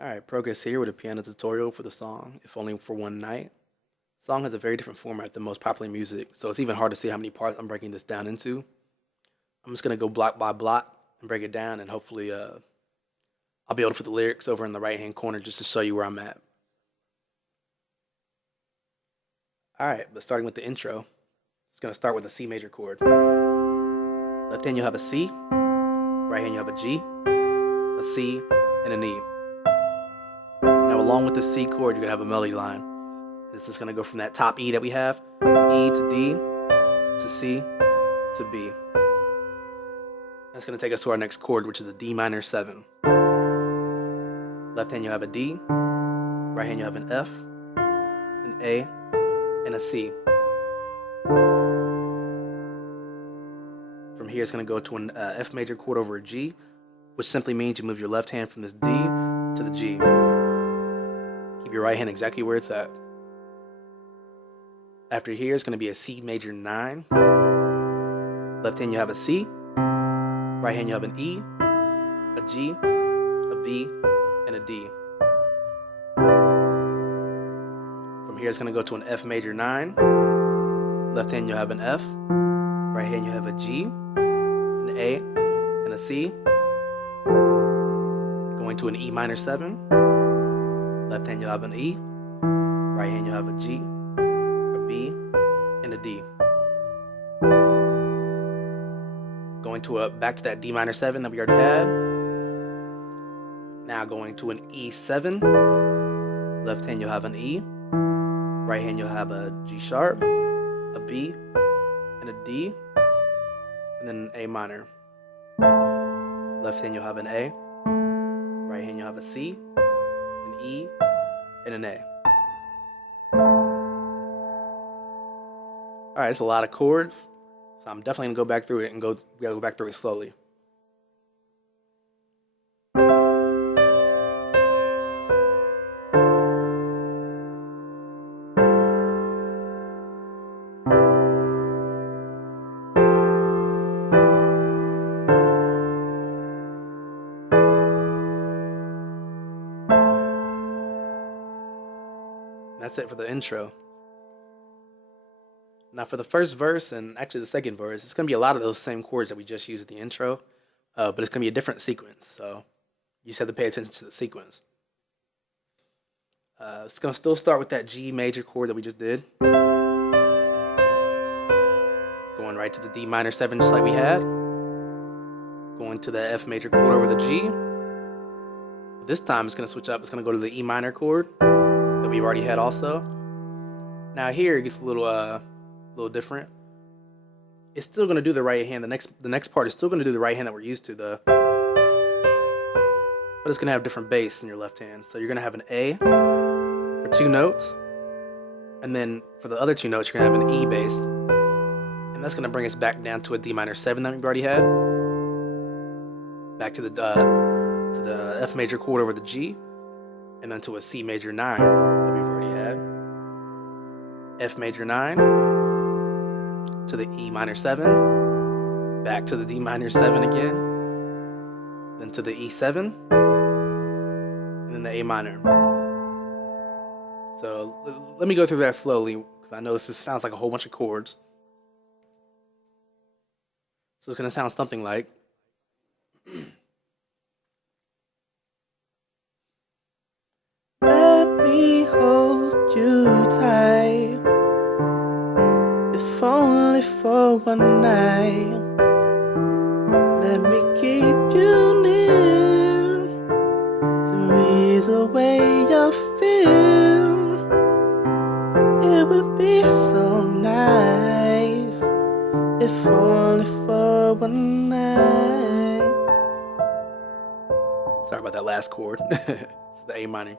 Alright, Progress here with a piano tutorial for the song, If Only for One Night. The song has a very different format than most popular music, so it's even hard to see how many parts I'm breaking this down into. I'm just going to go block by block and break it down, and hopefully I'll be able to put the lyrics over in the right-hand corner just to show you where I'm at. Alright, but starting with the intro, it's going to start with a C major chord. Left hand you'll have a C, right hand you'll have a G, a C, and an E. Now along with the C chord, you're going to have a melody line. This is going to go from that top E that we have, E to D, to C, to B. That's going to take us to our next chord, which is a D minor 7. Left hand you'll have a D, right hand you'll have an F, an A, and a C. From here it's going to go to an F major chord over a G, which simply means you move your left hand from this D to the G. Keep your right hand exactly where it's at. After here is going to be a C major 9. Left hand you have a C, right hand you have an E, a G, a B, and a D. From here it's going to go to an F major 9. Left hand you have an F, right hand you have a G, an A, and a C. Going to an E minor 7. Left hand you'll have an E, right hand you'll have a G, a B, and a D. Going to back to that D minor 7 that we already had. Now going to an E7. Left hand you'll have an E, right hand you'll have a G sharp, a B, and a D, and then an A minor. Left hand you'll have an A, right hand you'll have a C, an E, and an A. Alright, it's a lot of chords, so I'm definitely going to go back through it and go back through it slowly. That's it for the intro. Now for the first verse and actually the second verse, it's going to be a lot of those same chords that we just used in the intro, but it's going to be a different sequence, so you just have to pay attention to the sequence. It's going to still start with that G major chord that we just did. Going right to the D minor 7 just like we had. Going to the F major chord over the G. This time it's going to switch up. It's going to go to the E minor chord that we've already had also. Now here it gets a little different. It's still going to do the right hand. The next part is still going to do the right hand that we're used to, but it's going to have different bass in your left hand. So you're going to have an A for 2 notes, and then for the other 2 notes you're going to have an E bass, and that's going to bring us back down to a D minor 7 that we've already had. Back to the F major chord over the G, and then to a C major 9 that we've already had. F major 9 to the E minor 7, back to the D minor 7 again, then to the E7, and then the A minor. So let me go through that slowly, because I know this just sounds like a whole bunch of chords. So it's going to sound something like let me hold you tight, if only for one night. Let me keep you near to ease away your fear. It would be so nice if only for one night. Sorry about that last chord. It's the A minor.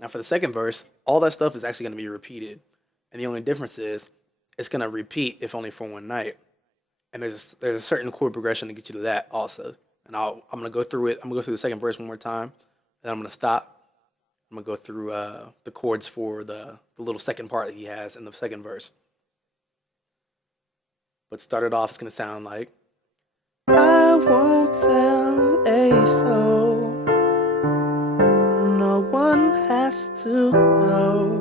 Now for the second verse, all that stuff is actually going to be repeated. And the only difference is it's going to repeat if only for one night. And there's a certain chord progression to get you to that also. And I'm going to go through it. I'm going to go through the second verse one more time. And I'm going to stop. I'm going to go through the chords for the little second part that he has in the second verse. But started off, it's going to sound like I won't tell a soul nice to know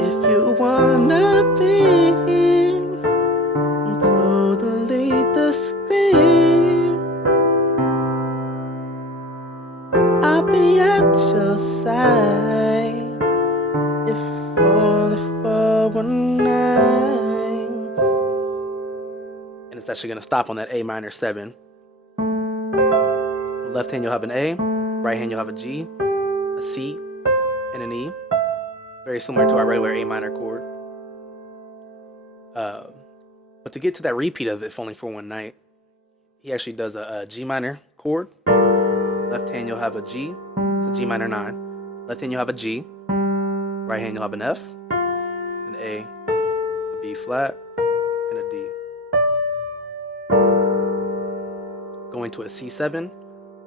if you wanna be totally discreet. I'll be at your side if only for one night. And it's actually gonna stop on that A minor 7. Left hand you'll have an A, right hand you'll have a G, a C, and an E. Very similar to our regular A minor chord. But to get to that repeat of If Only for One Night, he actually does a G minor chord. Left hand you'll have a G, it's a G minor 9. Left hand you'll have a G, right hand you'll have an F, an A, a B flat, and a D. Going to a C7, and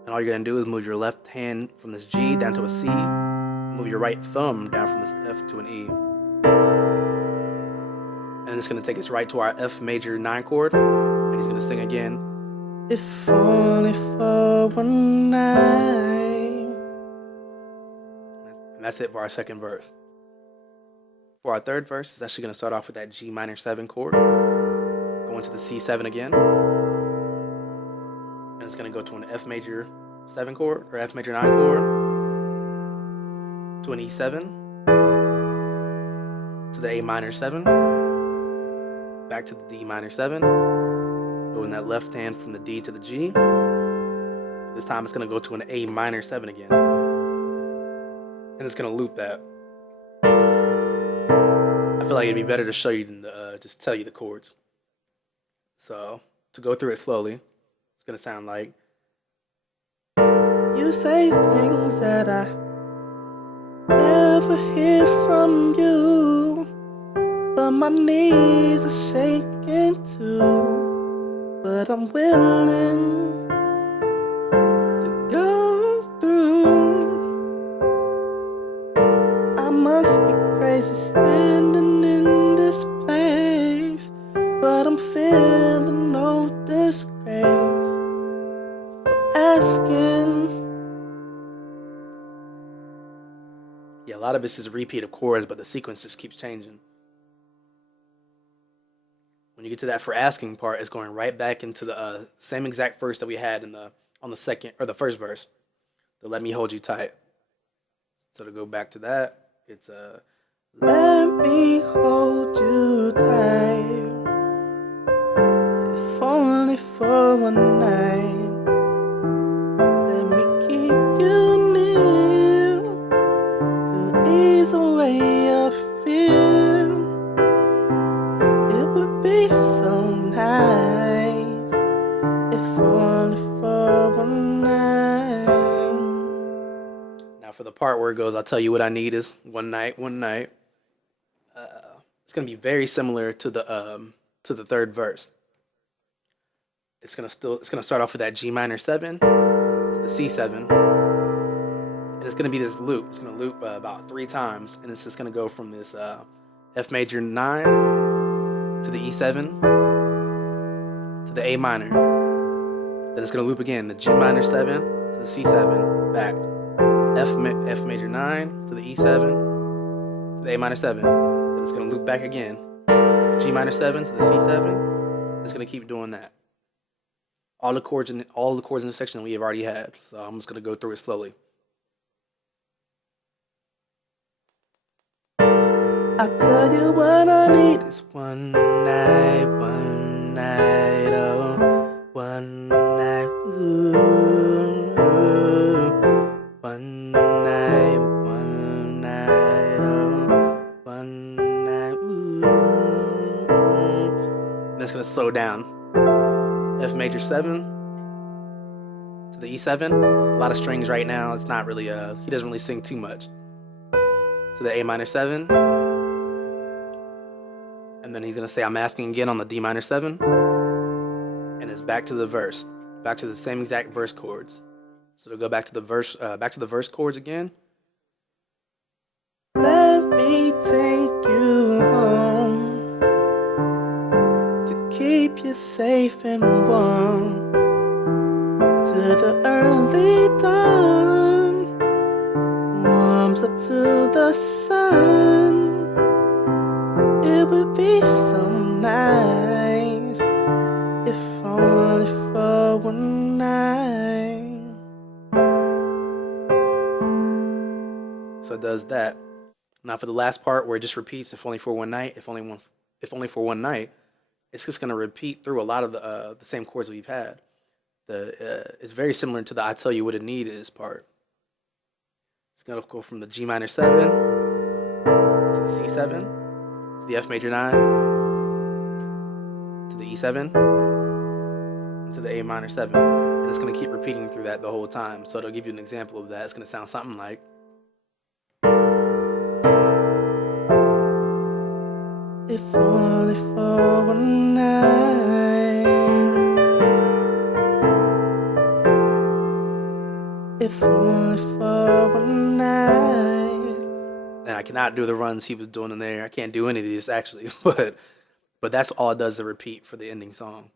all you're gonna do is move your left hand from this G down to a C, move your right thumb down from this F to an E. And it's gonna take us right to our F major 9 chord, and he's gonna sing again, if only for one night. And that's it for our second verse. For our third verse, it's actually gonna start off with that G minor 7 chord, going to the C7 again, and it's gonna go to an F major 7 chord, or F major 9 chord, to an E7, to the A minor 7, back to the D minor 7, going that left hand from the D to the G. This time it's gonna go to an A minor 7 again, and it's gonna loop that. I feel like it'd be better to show you than to just tell you the chords. So to go through it slowly, it's gonna sound like, you say things that I never hear from you, but my knees are shaking too. But I'm willing to go through. I must be crazy standing in this place, but I'm feeling no disgrace for asking. Yeah, a lot of it's just a repeat of chords, but the sequence just keeps changing. When you get to that for asking part, it's going right back into the same exact verse that we had in on the second or the first verse, the Let Me Hold You Tight. So to go back to that, it's let me hold you tight, if only for one night. Let me keep you near to ease away your fear. It would be so nice if only for one night. Now for the part where it goes, I'll tell you what I need is one night, one night. It's gonna be very similar to the third verse. It's gonna start off with that G minor 7 to the C7, and it's gonna be this loop. It's gonna loop about 3 times, and it's just gonna go from this F major 9 to the E7 to the A minor. Then it's gonna loop again, the G minor 7 to the C7, back F major 9 to the E7 to the A minor 7. Then it's gonna loop back again, it's G minor 7 to the C7. It's gonna keep doing that. All the chords in the section we have already had. So I'm just gonna go through it slowly. I tell you what I need is one night, oh, one night, ooh, one night, oh, one night, ooh. And it's gonna slow down. F major 7 to the E7. A lot of strings right now. It's not really he doesn't really sing too much. To the A minor 7. And then he's gonna say I'm asking again on the D minor 7. And it's back to the verse. Back to the same exact verse chords. So to go back to the verse chords again. Let me take you home to keep you safe and warm to the early dawn. the sun, it would be so nice if only for one night. So it does that. Now for the last part where it just repeats, if only for one night, if only for one night, it's just gonna repeat through a lot of the same chords we've had. It's very similar to the "I Tell You What a Need Is" part. It's gonna go from the G minor 7 to the C7 to the F major 9 to the E7 and to the A minor 7, and it's gonna keep repeating through that the whole time. So it'll give you an example of that. It's gonna sound something like. If only for one night. If only for one night. And I cannot do the runs he was doing in there. I can't do any of these actually, but that's all it does to repeat for the ending song.